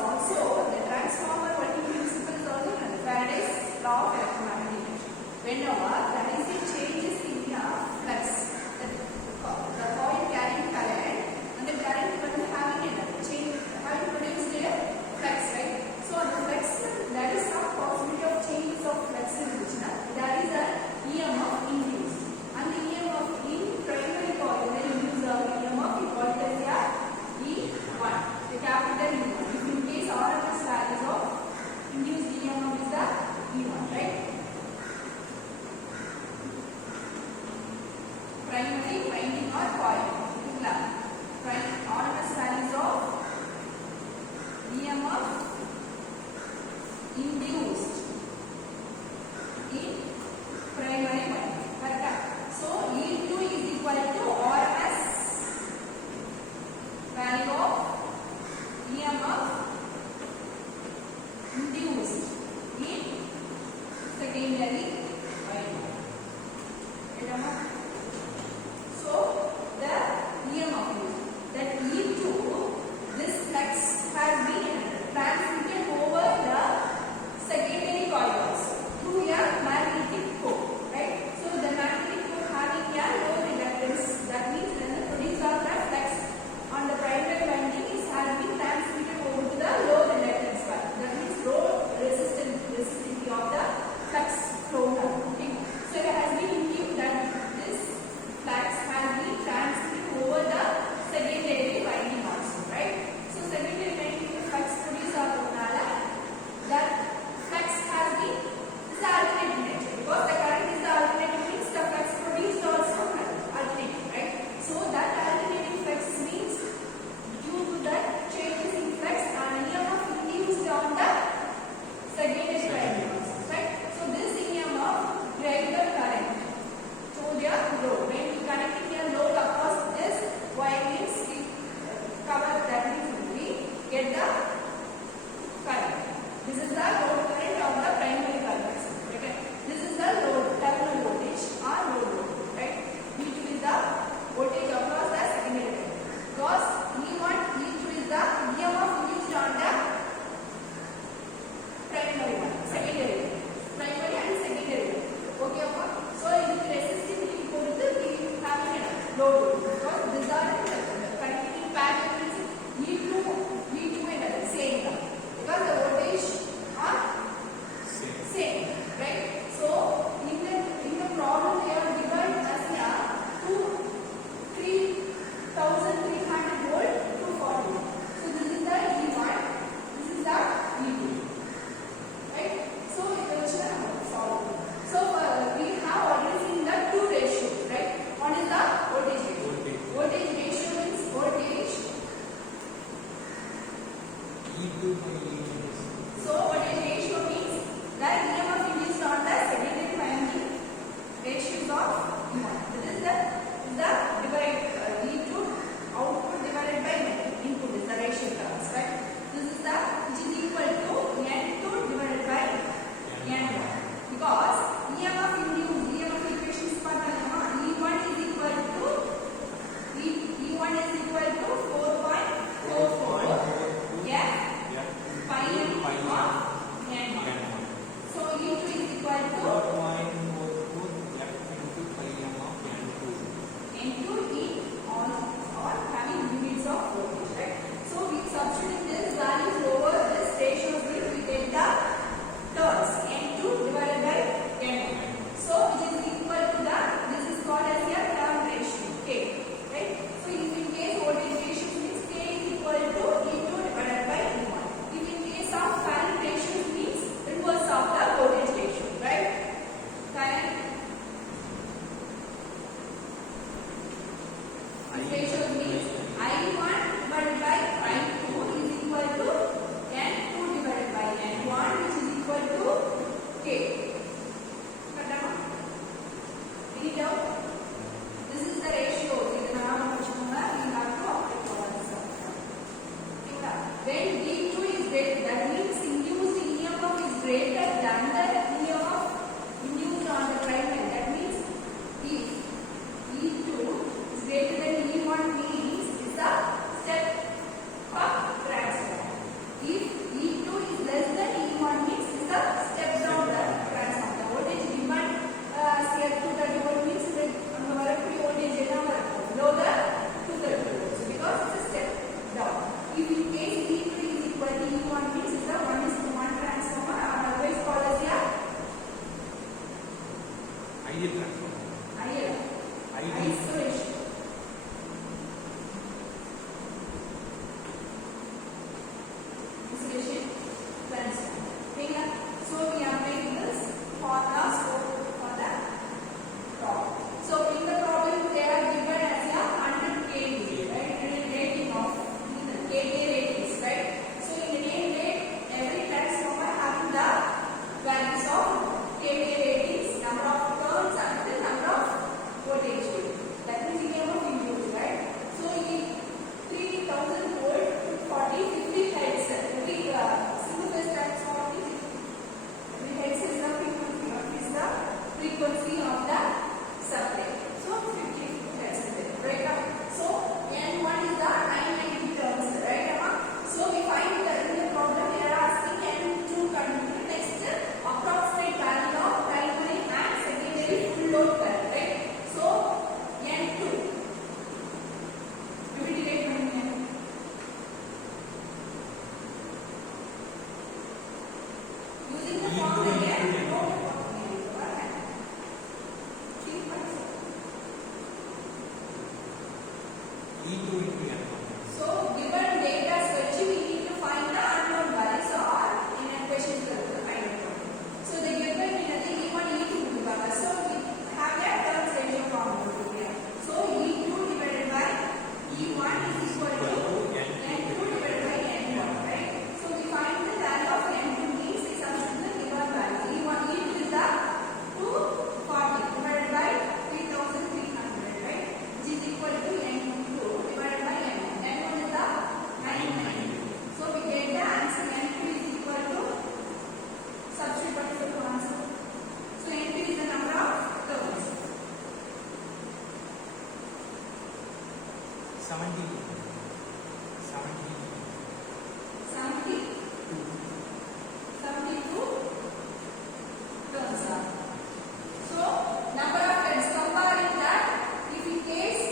also the transformer working principle is also Faraday's law of electromagnetic induction. Whenever there is a changes in the flux, the coil carrying current and the current will having a change, having produced a flux, right? So the flux, there is some possibility of changes of flux in which there is a EMF induced, and the EMF in primary coil when you use the EMF we call it as E1, the capital E1. If in case RMS values of induced EMF is the E1, right? Primary winding or coil. RMS values of EMF induced in primary winding. Correct? So E2 is equal to RMS value of EMF induced in secondary winding. So the EMF that E2, this flux has been transmitted over the secondary coils through a magnetic core, right? So the magnetic core having a low reluctance, that means when the produce of the flux on the primary winding is has been transmitted over to the low reluctance one. That means low resistivity of the flux flow now. Okay. So it has been induced that this flux has been transmitted over the secondary winding also, right? So secondary winding the flux produced of that flux has been is alternating nature, because the current is the alternating means the flux produced also alternating, right? So that alternating flux means due to the changes in flux and EMF induced on the secondary winding also, right? So this EMF regular current to their load. When you connecting your load across this windings, cover that means we get the current. This is the load current of the primary current. Okay. This is the load terminal voltage or load voltage, right? V2 is the voltage across the secondary current. Because E1, E2 is the EMF induced on the primary one, secondary one. Primary and secondary one. Okay, okay. So if the resistivity equal to the having a load voltage, because these are connecting pattern is E2, V2 and same. Because the voltage are same, right? So in the problem they are divided as a 3300 volt to 40. So this is the E1, this is the E2, right? So it will solve. So we have already seen the two ratios, right? One is the voltage ratio. Voltage ratio means voltage. So voltage ratio means that EMF induced on the secondary winding ratios of E1. This is the divide E2 output divided by input is the ratio terms, right? This is the which is equal to N2 divided by N1, because EMF induced EMF equation is part of E1 is equal to E1 is equal to 4.44 pi m of N1. So E2 is equal to 4.44 into E on having units of voltage, right? So we substitute this values over this ratios we get the terms N2 divided by N1. So which is equal to the, this is called as a term ratio, K, right? So if in case voltage ratio means K is equal to E2 divided by E1. If in case of current ratio means inverse of the voltage ratio, right? Current ratio means I1 divided by I2 is equal to N2 divided by N1, which is equal to K. Any doubt? This is the ratio. We have to apply for this. When D2 is greater, that means induced EMF is greater than the EMF induced on the primary. That means if E2 is greater than E1 E2 into N1. So given data வச்சு we need to find the unknown values or in a question find it. So the given என்னது E1 E2 கொடுப்பாங்க. So we have a terms ratio formula here. So E2 divided by E1 is equal to N2 divided by N1, right? So we find the value of N2 means we substitute the given value. E1 E2 is the 240 divided by 3300, right? Which is equal to N2 divided by N1. N1 is the 990. So we get the answer N2 is equal to substitute what is the answer. So N2 is the number of terms. 70. 72 terms are. So number of terms comparing that if in case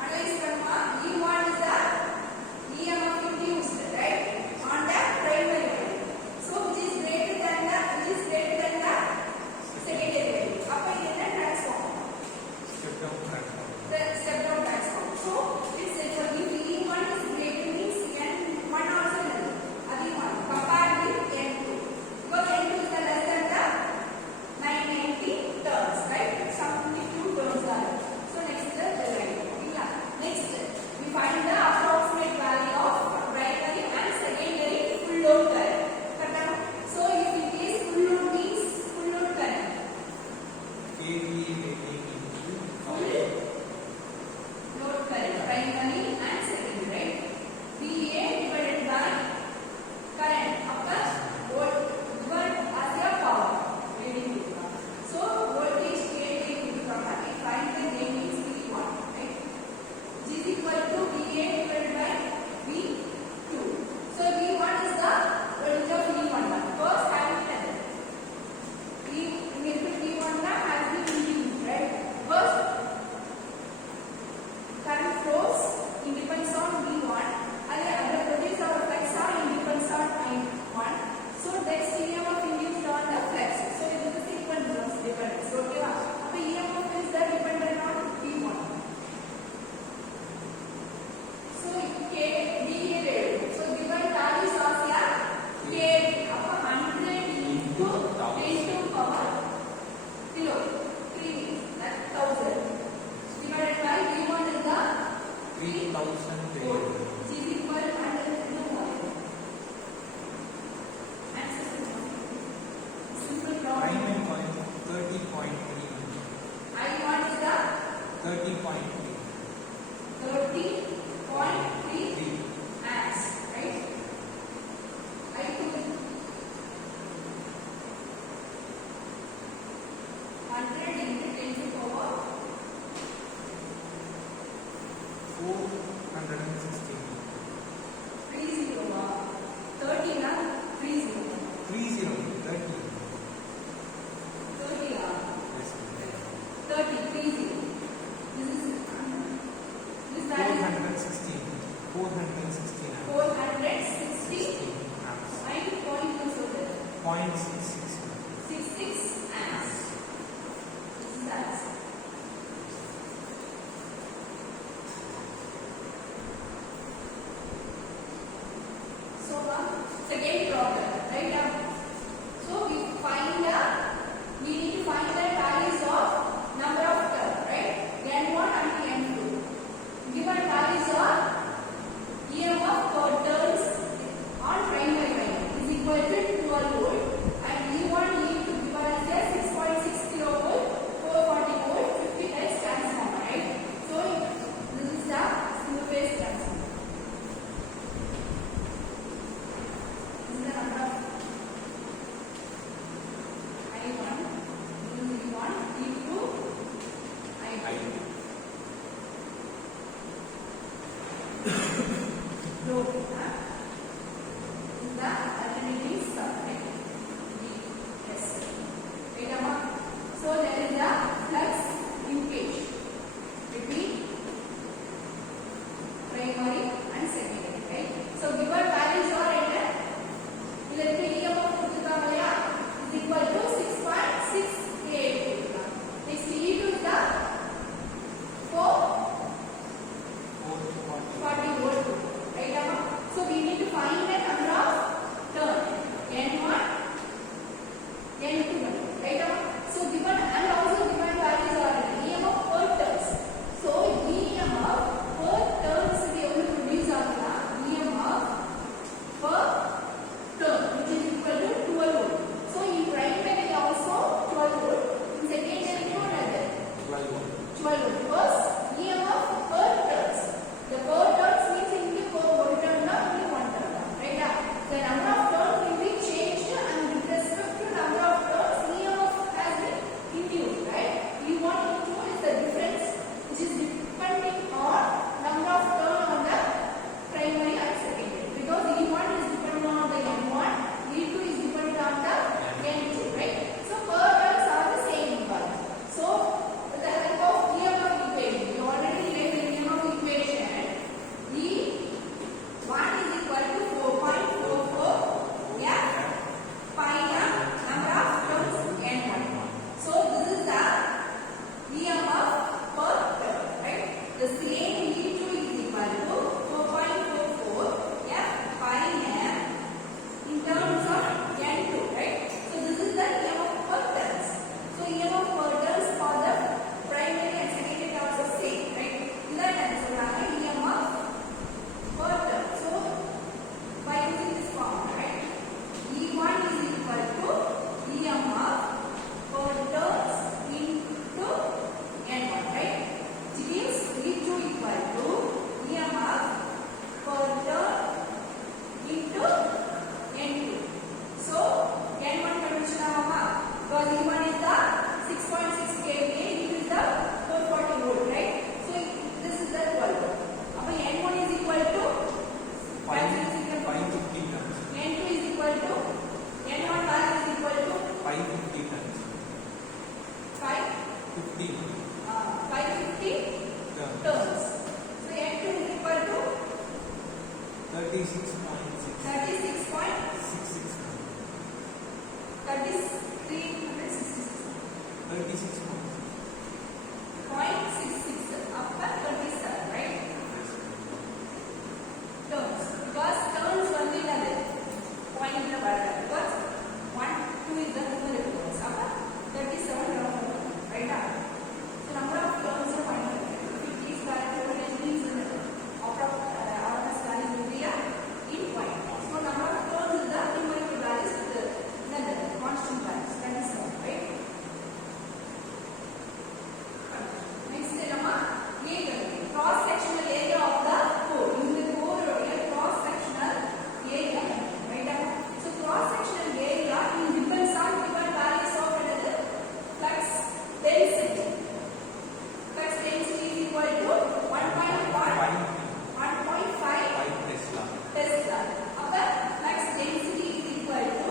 analyze karma E1 is the EM of induced, right, on the primary value. So which is greater than the secondary value. Appa idu enna transform? Step down transform. The step down transform. So it's equal if E1 is greater means N1 also nil. Adi one compared with N2 because N2 is the less than the 990 terms, right? 72 terms are. So next is the derivative. Yeah. Next we find the approximate value of primary and secondary full load current. Correct? So if in case full load means full load current. KVA rating into Full load current, primary and secondary, right? VA divided by current upper volt given as your power rating. So voltage KVA into we find the gain is V1, right? Which is equal to VA divided by V2. So V1 is the voltage of V1 because having V1 has been induced, right? Because current flows it depends on V1 and the other voltage or flex are depends on I1. So that's EMF induced on the flex. So it is the sequence dependence. Okay, so EMF is the dependent on V1. So VA rated. So given values of here K 100 into 10 to power kilo 3 that's 1000 divided by V1 is the 3000 volt. Which is equal to 100 volt. Answer simple problem. primary point 30.3. I1 is the 30.3. 30.3 amps, right? I2 is 100 into 10 to power 416. 30 30 na 30 30. 30 Yes. 30 30 this is this value 416. 416 amps. 460 amps. and point is over 0.66. 66 amps. This is the answer. So second problem, right now. So we need to find the values of number of terms, right? N1 and N2. Given values of EMF per turns on primary wire is equal to 12 volt and E1 E2 given as a 6.6 kilovolt, 440 volt, 50 hertz transformer, right? So this is the single phase transformer. This is the number of I1, E1, E2, I2. Load, This is the alternating subject. Yes. Wait a minute. So there is a flux linkage between primary and secondary, right? So given values are entered, electric EMF is equal to 6.688. Next E2 is the the same E2 is equal to 4.44 F pi m in terms of N2, right? So this is the EMF per turns. So EMF per turns for the primary and secondary terms are same, right? That answer EMF per turn. So by using this formula, right? E1 is equal to EMF per turns into N1, right? Which means E2 equal to EMF per turn into N2. So N1 condition because E1 is the 6.6 kVA, E2 is the 440 volt, right? So this is the 12. N1 is equal to 550 tons. N2 is equal to N1 value is equal to 550 tons. 550 tons. turns. So N2 is equal to 36.6. 36.66. 36.66 after 27, right? Turns. Because turns only the point in the bar. Because 1, 2 is the numerical ones. After 37 right now. So number of turns are 1. If it is value of n means in RMS value will be in point. So number of turns is the numerical values with the constant values. 27, right? Next cross sectional area of the core. In the core cross sectional area, right? So cross sectional area depends on different values of another flux density. Flux density is equal to 1.5 Tesla. After flux density is equal to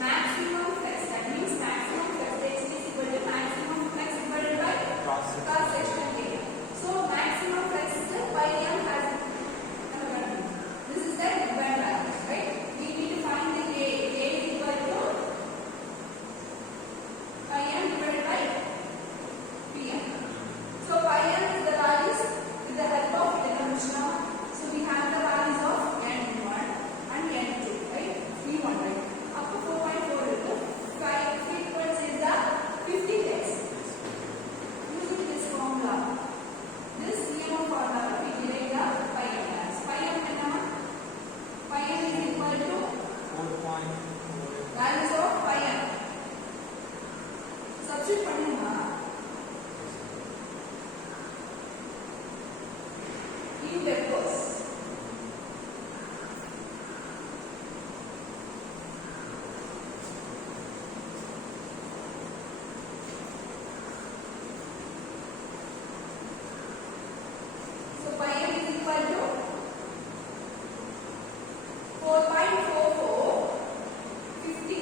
maximum flux. That means maximum flux density is equal to maximum flux divided by cross sectional area. So maximum flux is pi m has this is the given value, right? We need to find the A. A is equal to pi m divided by Pm. So pi m is the values with the help of the convention. So we have the values of N1 and N2, right? V1, right? Up to 4.4 is the frequency is the 50 Hz. Using this formula, this EMF formula we derive the pi m as. Pi m is equal to 4.4. values of pi m. Substitute பண்ணுமா in vectors. So pi m is equal to 4.44 50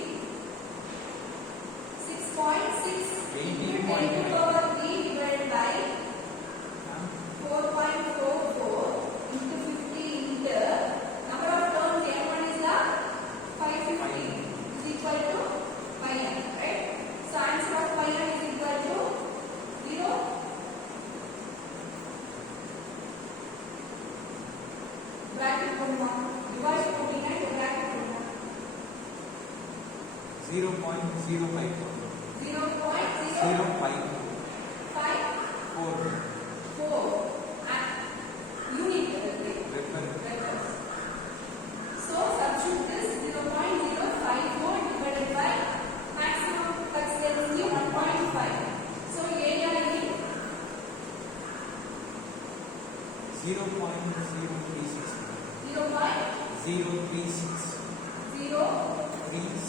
6.6 into 10 to the power 3 divided by 4.44 into 50 into number of terms N1 is the 550 is equal to pi m, right? So answer of pi m is equal to 0. Bracket பண்ணுமா divide 49 bracket பண்ணுமா 0.054. 0.054 unit vectors. So substitute this 0.054 divided by maximum flux density 1.5. So area is 0.036. 0.036. 036.